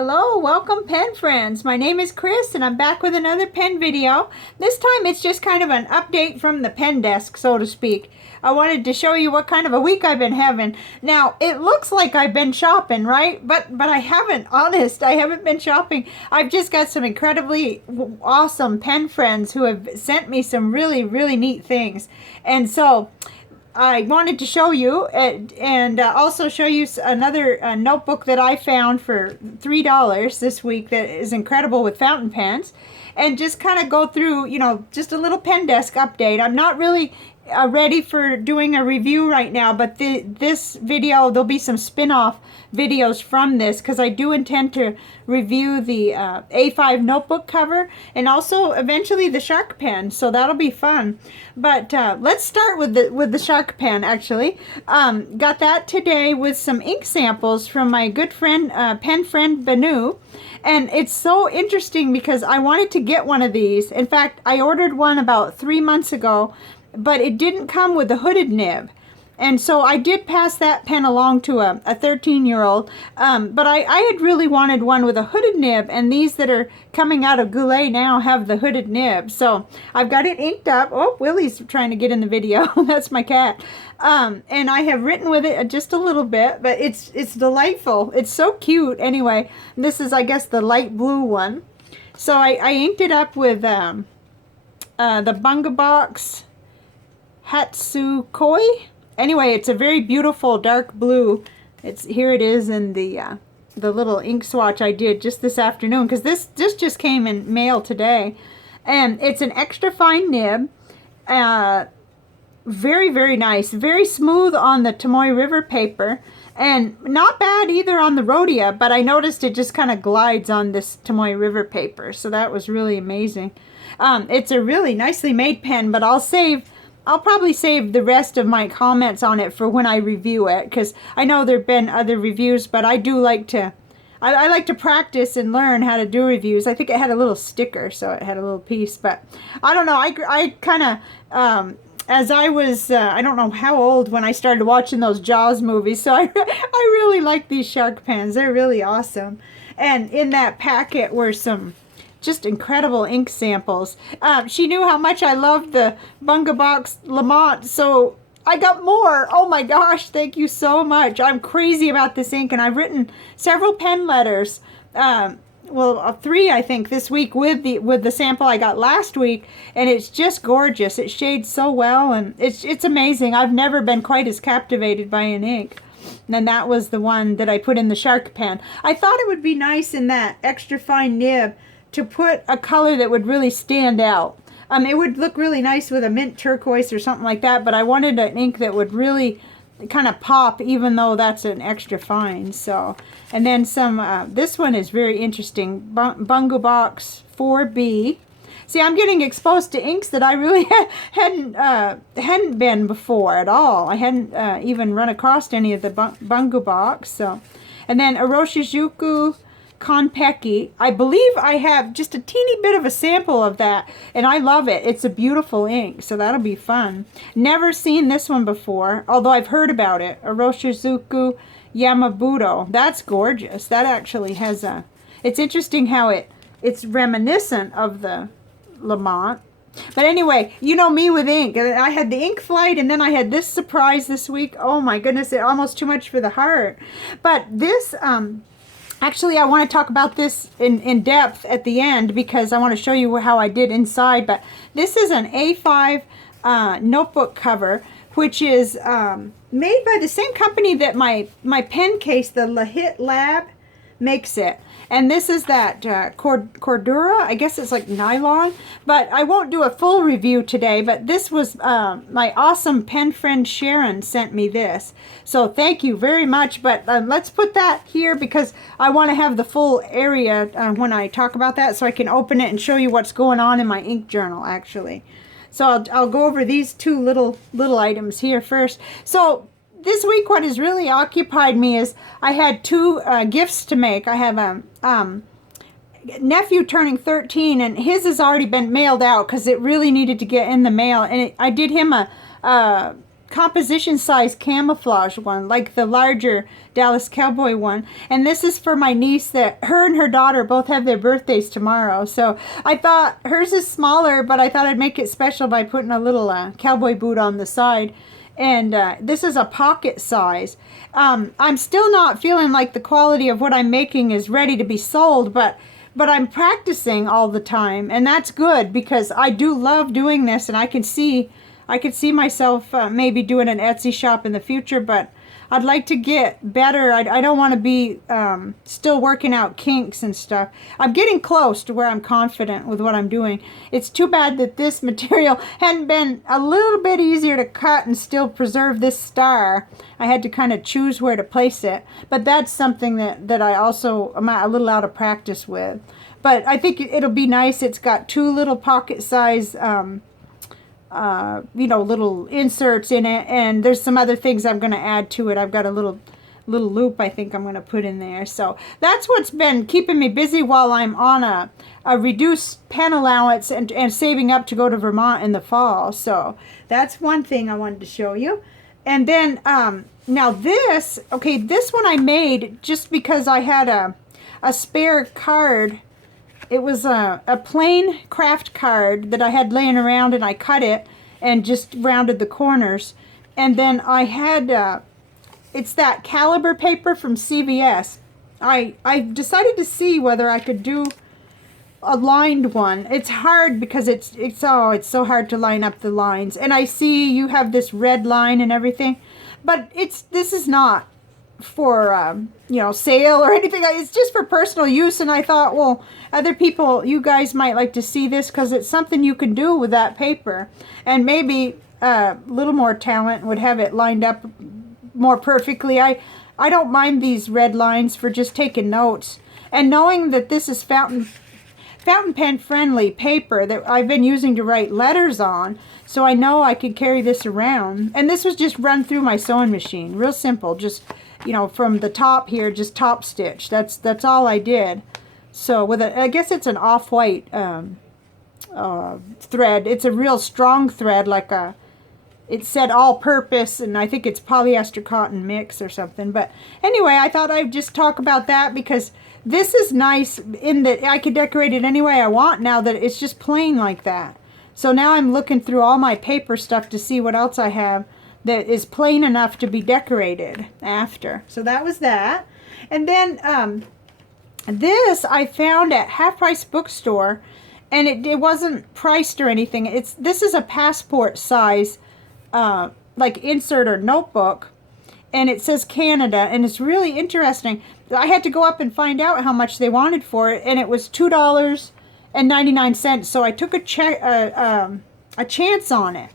Hello, welcome pen friends. My name is Chris and I'm back with another pen video. This time it's just kind of an update from the pen desk, so to speak. I wanted to show you what kind of a week I've been having. Now, it looks like I've been shopping, right? But I haven't, honest. I haven't been shopping. I've just got some incredibly awesome pen friends who have sent me some really, really neat things. And so I wanted to show you and also show you another notebook that I found for $3 this week that is incredible with fountain pens, and just kind of go through, you know, just a little pen desk update. I'm not really ready for doing a review right now, but this video, there'll be some spin-off videos from this because I do intend to review the A5 notebook cover and also eventually the Shark Pen, so that'll be fun. But let's start with the Shark Pen. Actually, got that today with some ink samples from my good friend pen friend Banu. And it's so interesting because I wanted to get one of these. In fact, I ordered one about 3 months ago, but it didn't come with a hooded nib. And so I did pass that pen along to a 13-year-old, but I had really wanted one with a hooded nib, and these that are coming out of Goulet now have the hooded nib. So I've got it inked up. Oh, Willie's trying to get in the video. That's my cat. And I have written with it just a little bit, but it's delightful. It's so cute. Anyway, this is, I guess, the light blue one. So I inked it up with the Bungubox Hatsukoi. Anyway, it's a very beautiful dark blue. Here it is in the little ink swatch I did just this afternoon, because this just came in mail today. And it's an extra fine nib. Very, very nice. Very smooth on the Tomoe River paper. And not bad either on the Rhodia, but I noticed it just kind of glides on this Tomoe River paper. So that was really amazing. It's a really nicely made pen, but I'll probably save the rest of my comments on it for when I review it, because I know there have been other reviews, but I do like to, I like to practice and learn how to do reviews. I think it had a little sticker, so it had a little piece, but I don't know. I kind of, as I was, I don't know how old when I started watching those Jaws movies, so I really like these Shark Pens. They're really awesome. And in that packet were some just incredible ink samples. She knew how much I loved the Bungubox Lamont, so I got more. Oh my gosh, thank you so much. I'm crazy about this ink, and I've written several pen letters. Well, 3 I think this week with the sample I got last week, and it's just gorgeous. It shades so well, and it's amazing. I've never been quite as captivated by an ink. And that was the one that I put in the Shark Pen. I thought it would be nice in that extra fine nib to put a color that would really stand out. It would look really nice with a mint turquoise or something like that, but I wanted an ink that would really kind of pop, even though that's an extra fine. So, and then some, this one is very interesting, Bungubox 4B. See, I'm getting exposed to inks that I really hadn't been before at all. I hadn't even run across any of the Bungubox. So, and then Iroshizuku Konpeki. I believe I have just a teeny bit of a sample of that, and I love it. It's a beautiful ink, so that'll be fun. Never seen this one before, although I've heard about it. Iroshizuku Yamabudo. That's gorgeous. That actually has a... It's interesting how it's reminiscent of the Lamont. But anyway, you know me with ink. I had the ink flight, and then I had this surprise this week. Oh my goodness, it's almost too much for the heart. But this... Actually, I want to talk about this in depth at the end because I want to show you how I did inside. But this is an A5 notebook cover, which is made by the same company that my pen case, the Lihit Lab, makes it. And this is that Cordura. I guess it's like nylon. But I won't do a full review today. But this was my awesome pen friend Sharon sent me this. So thank you very much. But let's put that here because I want to have the full area when I talk about that, so I can open it and show you what's going on in my ink journal actually. So I'll go over these two little items here first. So this week what has really occupied me is I had 2 gifts to make. I have a nephew turning 13, and his has already been mailed out because it really needed to get in the mail. And I did him a composition size camouflage one, like the larger Dallas Cowboy one. And this is for my niece, that her and her daughter both have their birthdays tomorrow. So I thought hers is smaller, but I thought I'd make it special by putting a little cowboy boot on the side. And this is a pocket size. I'm still not feeling like the quality of what I'm making is ready to be sold, but I'm practicing all the time, and that's good because I do love doing this, and I can see myself maybe doing an Etsy shop in the future, but I'd like to get better. I don't want to be still working out kinks and stuff. I'm getting close to where I'm confident with what I'm doing. It's too bad that this material hadn't been a little bit easier to cut and still preserve this star. I had to kind of choose where to place it, but that's something that I also am a little out of practice with. But I think it'll be nice. It's got two little pocket size little inserts in it, and there's some other things I'm going to add to it. I've got a little loop I think I'm going to put in there. So that's what's been keeping me busy while I'm on a reduced pen allowance and saving up to go to Vermont in the fall. So that's one thing I wanted to show you. And then now this one I made just because I had a spare card. It was a plain craft card that I had laying around, and I cut it and just rounded the corners. And then I had, it's that caliber paper from CVS. I decided to see whether I could do a lined one. It's hard because it's so hard to line up the lines. And I see you have this red line and everything, but this is not for sale or anything. It's just for personal use, and I thought, well, other people, you guys might like to see this because it's something you can do with that paper, and maybe a little more talent would have it lined up more perfectly. I don't mind these red lines for just taking notes, and knowing that this is fountain pen friendly paper that I've been using to write letters on, so I know I could carry this around. And this was just run through my sewing machine, real simple, just from the top here, just top stitch. That's all I did. So with I guess it's an off-white thread. It's a real strong thread, like it said all-purpose, and I think it's polyester cotton mix or something. But anyway, I thought I'd just talk about that because this is nice in that I could decorate it any way I want now that it's just plain like that. So now I'm looking through all my paper stuff to see what else I have that is plain enough to be decorated after. So that was that. And then this I found at Half Price Bookstore, and it wasn't priced or anything. This is a passport size like insert or notebook, and it says Canada, and it's really interesting. I had to go up and find out how much they wanted for it, and it was $2.99. So I took a chance on it.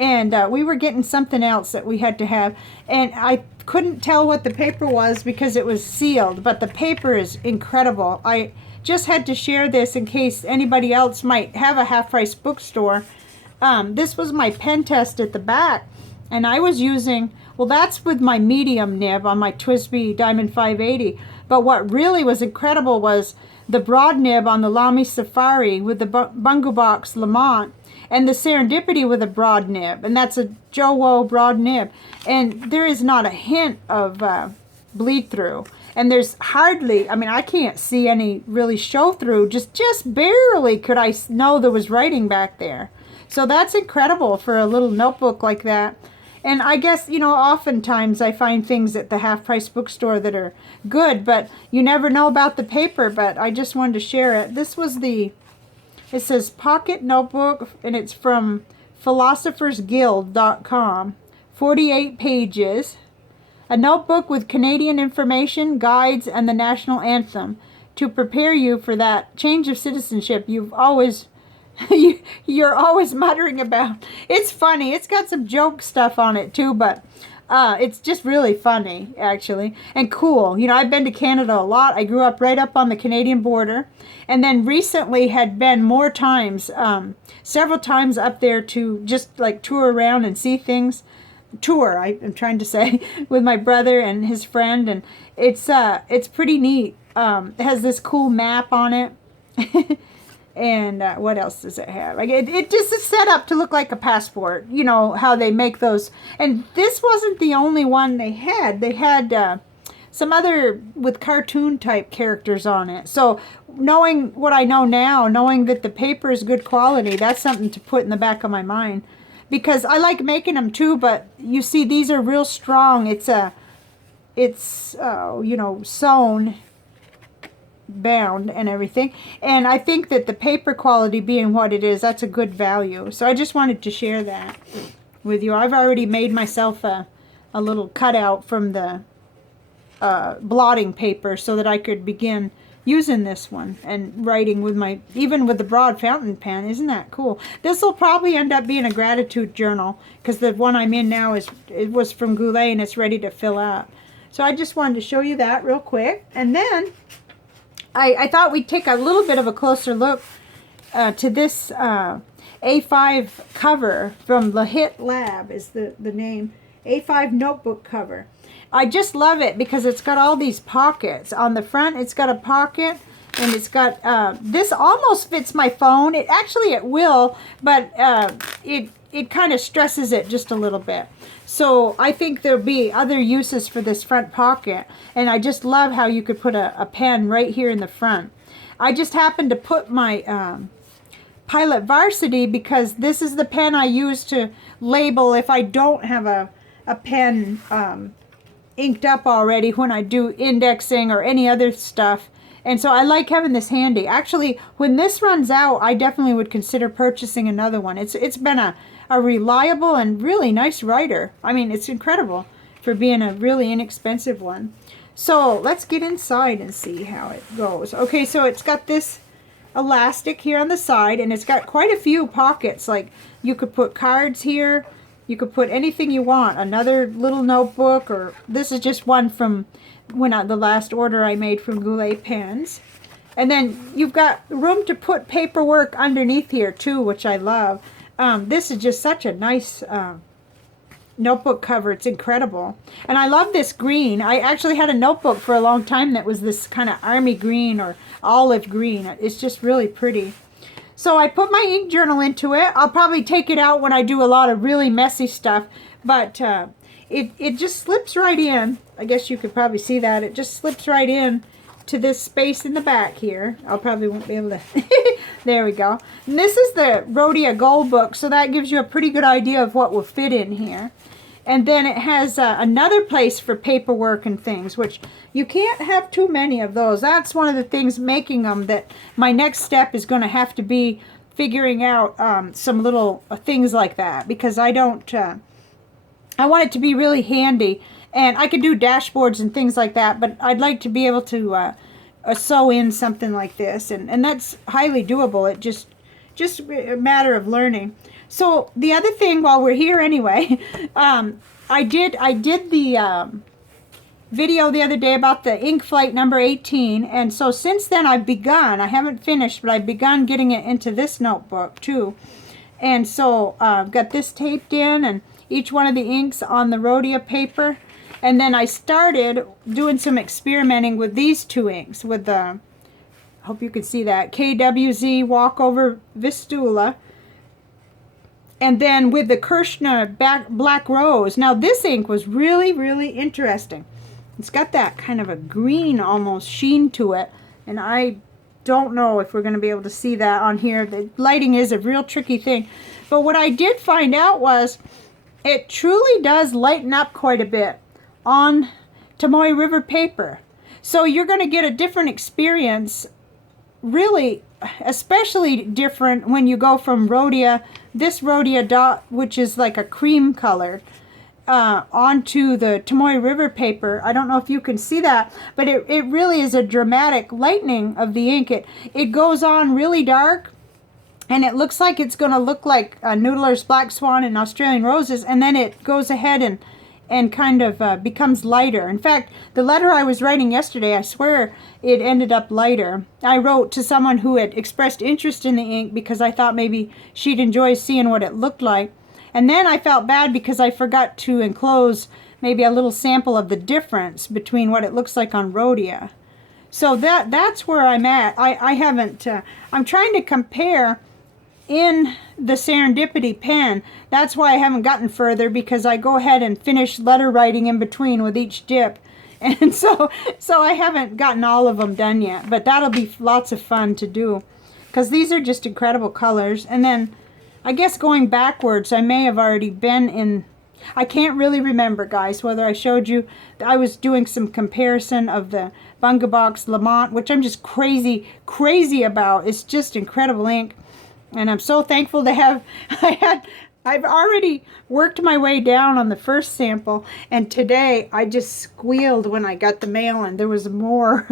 And we were getting something else that we had to have. And I couldn't tell what the paper was because it was sealed. But the paper is incredible. I just had to share this in case anybody else might have a Half Price Bookstore. This was my pen test at the back. And I was using, well, that's with my medium nib on my TWSBI Diamond 580. But what really was incredible was the broad nib on the Lamy Safari with the Bungubox Lamont. And the Serendipity with a broad nib, and that's a Jowo broad nib, and there is not a hint of bleed through, and there's hardly, I can't see any really show through, just barely could I know there was writing back there. So that's incredible for a little notebook like that. And I guess, oftentimes I find things at the Half Price Bookstore that are good, but you never know about the paper. But I just wanted to share it. This was it says Pocket Notebook, and it's from philosophersguild.com. 48 pages. A notebook with Canadian information, guides, and the national anthem to prepare you for that change of citizenship you're always muttering about. It's funny. It's got some joke stuff on it too, but it's just really funny, actually, and cool. I've been to Canada a lot. I grew up right up on the Canadian border, and then recently had been more times, several times up there to just like tour around and see things. I'm trying to say, with my brother and his friend, and it's pretty neat. It has this cool map on it. And what else does it have? Like it just is set up to look like a passport. You know how they make those. And this wasn't the only one they had. They had some other with cartoon type characters on it. So knowing what I know now, knowing that the paper is good quality, that's something to put in the back of my mind. Because I like making them too, but you see these are real strong. It's you know, sewn, bound and everything. And I think that the paper quality being what it is, that's a good value. So I just wanted to share that with you. I've already made myself a little cutout from the blotting paper so that I could begin using this one and writing with my, even with the broad fountain pen. Isn't that cool? This will probably end up being a gratitude journal because the one I'm in now it was from Goulet and it's ready to fill out. So I just wanted to show you that real quick. And then I thought we'd take a little bit of a closer look to this A5 cover from Lihit Lab is the name. A5 notebook cover. I just love it because it's got all these pockets. On the front, it's got a pocket, and it's got, this almost fits my phone. It will, but it kind of stresses it just a little bit. So I think there'll be other uses for this front pocket, and I just love how you could put a pen right here in the front. I just happened to put my Pilot Varsity because this is the pen I use to label if I don't have a pen inked up already when I do indexing or any other stuff. And so I like having this handy. Actually, when this runs out, I definitely would consider purchasing another one. It's been a reliable and really nice writer. I mean, it's incredible for being a really inexpensive one. So let's get inside and see how it goes. Okay, so it's got this elastic here on the side, and it's got quite a few pockets. Like you could put cards here. You could put anything you want. Another little notebook, or this is just one from the last order I made from Goulet Pens. And then you've got room to put paperwork underneath here too, which I love. This is just such a nice notebook cover. It's incredible. And I love this green. I actually had a notebook for a long time that was this kind of army green or olive green. It's just really pretty. So I put my ink journal into it. I'll probably take it out when I do a lot of really messy stuff, but it just slips right in. I guess you could probably see that. It just slips right in to this space in the back here. I'll probably won't be able to. There we go. And this is the Rhodia Gold book, so that gives you a pretty good idea of what will fit in here. And then it has another place for paperwork and things, which you can't have too many of those. That's one of the things making them that my next step is going to have to be figuring out some little things like that, because I don't, I want it to be really handy. And I could do dashboards and things like that, but I'd like to be able to sew in something like this. And that's highly doable. It just a matter of learning. So the other thing, while we're here anyway, I did the video the other day about the ink flight number 18, and so since then I've begun, I haven't finished, but I've begun getting it into this notebook too. And so I've got this taped in, and each one of the inks on the Rhodia paper. And then I started doing some experimenting with these two inks, with the, I hope you can see that, KWZ Walkover Vistula. And then with the Kirschner Black Rose. Now this ink was really, really interesting. It's got that kind of a green almost sheen to it. And I don't know if we're going to be able to see that on here. The lighting is a real tricky thing. But what I did find out was it truly does lighten up quite a bit on Tomoe River paper. So you're going to get a different experience, really, especially different when you go from Rhodia, this Rhodia dot, which is like a cream color, onto the Tomoe River paper. I don't know if you can see that, but it really is a dramatic lightening of the ink. It goes on really dark, and it looks like it's going to look like Noodler's Black Swan and Australian Roses, and then it goes ahead and kind of becomes lighter. In fact, the letter I was writing yesterday, I swear it ended up lighter. I wrote to someone who had expressed interest in the ink because I thought maybe she'd enjoy seeing what it looked like. And then I felt bad because I forgot to enclose maybe a little sample of the difference between what it looks like on Rhodia. So that's where I'm at. I haven't, I'm trying to compare in the Serendipity pen. That's why I haven't gotten further, because I go ahead and finish letter writing in between with each dip. And so I haven't gotten all of them done yet, but that'll be lots of fun to do, because these are just incredible colors. And then I guess going backwards, I may have already been in, I can't really remember, guys, whether I showed you. I was doing some comparison of the Bungubox Lamont, which I'm just crazy about. It's just incredible ink. And I'm so thankful to have, I've already worked my way down on the first sample, and today I just squealed when I got the mail and there was more.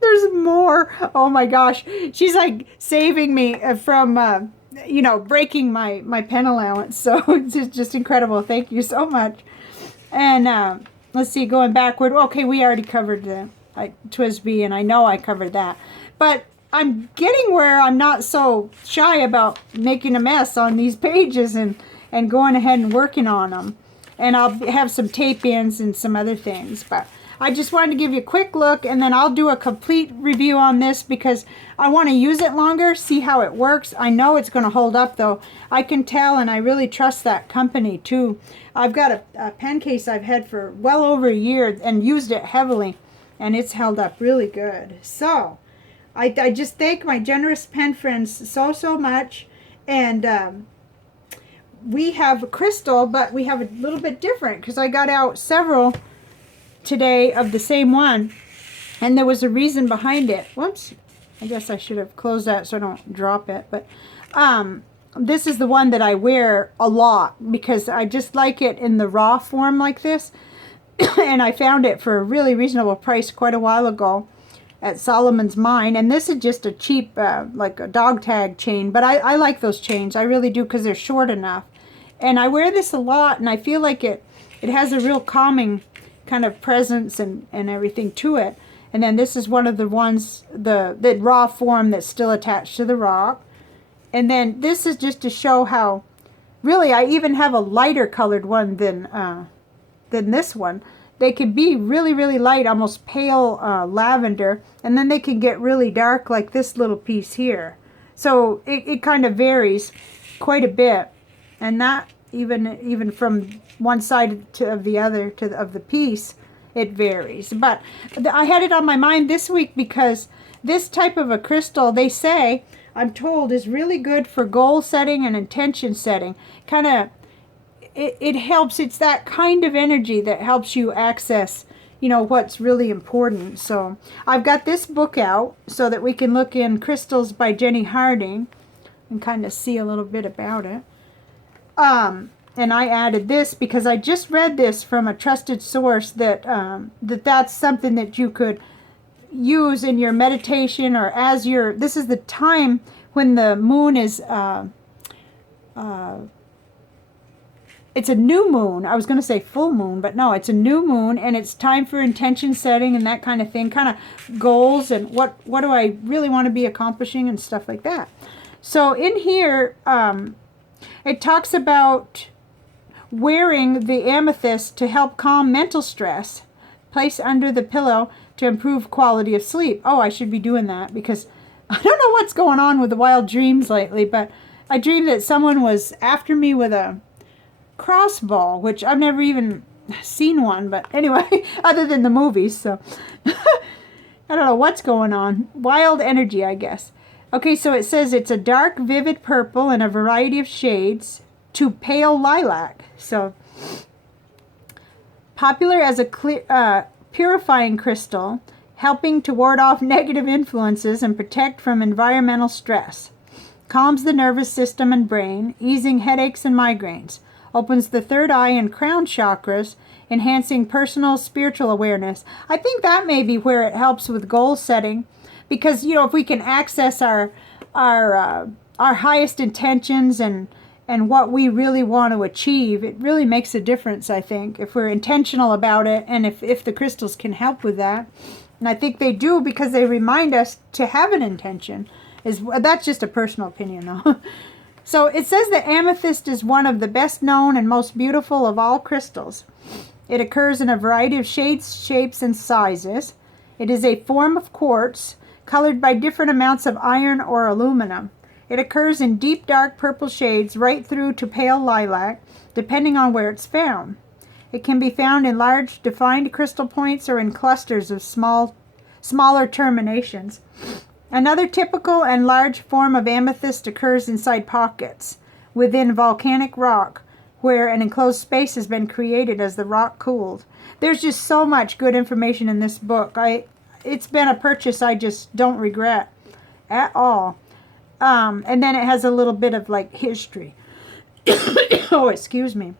There's more. Oh my gosh. She's like saving me from, you know, breaking my pen allowance. So it's just incredible. Thank you so much. And let's see, going backward. Okay, we already covered the TWSBI, and I know I covered that. But I'm getting where I'm not so shy about making a mess on these pages and going ahead and working on them. And I'll have some tape-ins and some other things. But I just wanted to give you a quick look, and then I'll do a complete review on this because I want to use it longer, see how it works. I know it's going to hold up, though. I can tell, and I really trust that company, too. I've got a pen case I've had for well over a year and used it heavily, and it's held up really good. So I just thank my generous pen friends so much. And we have crystal, but we have a little bit different because I got out several today of the same one, and there was a reason behind it. Whoops, I guess I should have closed that so I don't drop it. But this is the one that I wear a lot because I just like it in the raw form like this. And I found it for a really reasonable price quite a while ago at Solomon's Mine. And this is just a cheap, like a dog tag chain. But I like those chains. I really do, because they're short enough. And I wear this a lot, and I feel like it has a real calming kind of presence and everything to it. And then this is one of the ones, the raw form that's still attached to the rock. And then this is just to show how, really, I even have a lighter colored one than this one. They can be really, really light, almost pale lavender, and then they can get really dark like this little piece here. So it kind of varies quite a bit, and that even from one side of the other of the piece, it varies. But I had it on my mind this week because this type of a crystal, they say, I'm told, is really good for goal setting and intention setting. Kind of, it helps. It's that kind of energy that helps you access, you know, what's really important. So I've got this book out so that we can look in Crystals by Jenny Harding and kind of see a little bit about it. And I added this because I just read this from a trusted source that that's something that you could use in your meditation, or as your, this is the time when the moon is it's a new moon. I was going to say full moon, but no, it's a new moon, and it's time for intention setting and that kind of thing, kind of goals and what do I really want to be accomplishing and stuff like that. So in here, it talks about wearing the amethyst to help calm mental stress. Place under the pillow to improve quality of sleep. Oh, I should be doing that because I don't know what's going on with the wild dreams lately, but I dreamed that someone was after me with a crossbow, which I've never even seen one, but anyway, other than the movies, so I don't know what's going on. Wild energy, I guess. Okay, so it says it's a dark, vivid purple in a variety of shades to pale lilac. So popular as a clear, purifying crystal, helping to ward off negative influences and protect from environmental stress. Calms the nervous system and brain, easing headaches and migraines. Opens the third eye and crown chakras, enhancing personal spiritual awareness. I think that may be where it helps with goal setting, because, you know, if we can access our highest intentions and what we really want to achieve, it really makes a difference, I think, if we're intentional about it, and if the crystals can help with that. And I think they do, because they remind us to have an intention. That's just a personal opinion, though. So it says that amethyst is one of the best known and most beautiful of all crystals. It occurs in a variety of shades, shapes, and sizes. It is a form of quartz colored by different amounts of iron or aluminum. It occurs in deep dark purple shades right through to pale lilac, depending on where it's found. It can be found in large defined crystal points or in clusters of smaller terminations. Another typical and large form of amethyst occurs inside pockets within volcanic rock, where an enclosed space has been created as the rock cooled. There's just so much good information in this book. It's been a purchase I just don't regret at all. And then it has a little bit of like history. Oh, excuse me.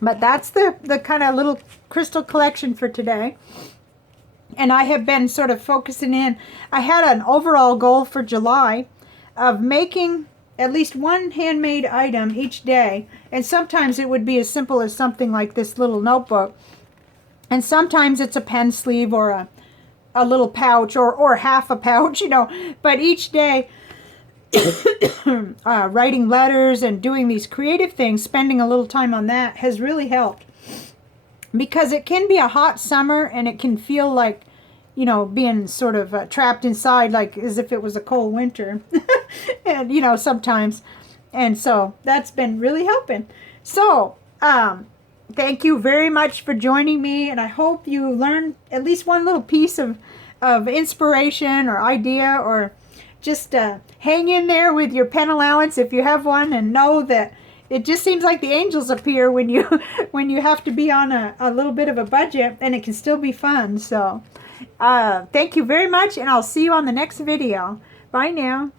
But that's the kind of little crystal collection for today. And I have been sort of focusing in. I had an overall goal for July of making at least one handmade item each day. And sometimes it would be as simple as something like this little notebook. And sometimes it's a pen sleeve or a little pouch or half a pouch, you know. But each day, writing letters and doing these creative things, spending a little time on that has really helped. Because it can be a hot summer and it can feel like, you know, being sort of trapped inside, like as if it was a cold winter. And, you know, sometimes. And so that's been really helping. So, thank you very much for joining me. And I hope you learned at least one little piece of inspiration or idea, or just hang in there with your pen allowance if you have one, and know that it just seems like the angels appear when you have to be on a little bit of a budget, and it can still be fun. So thank you very much, and I'll see you on the next video. Bye now.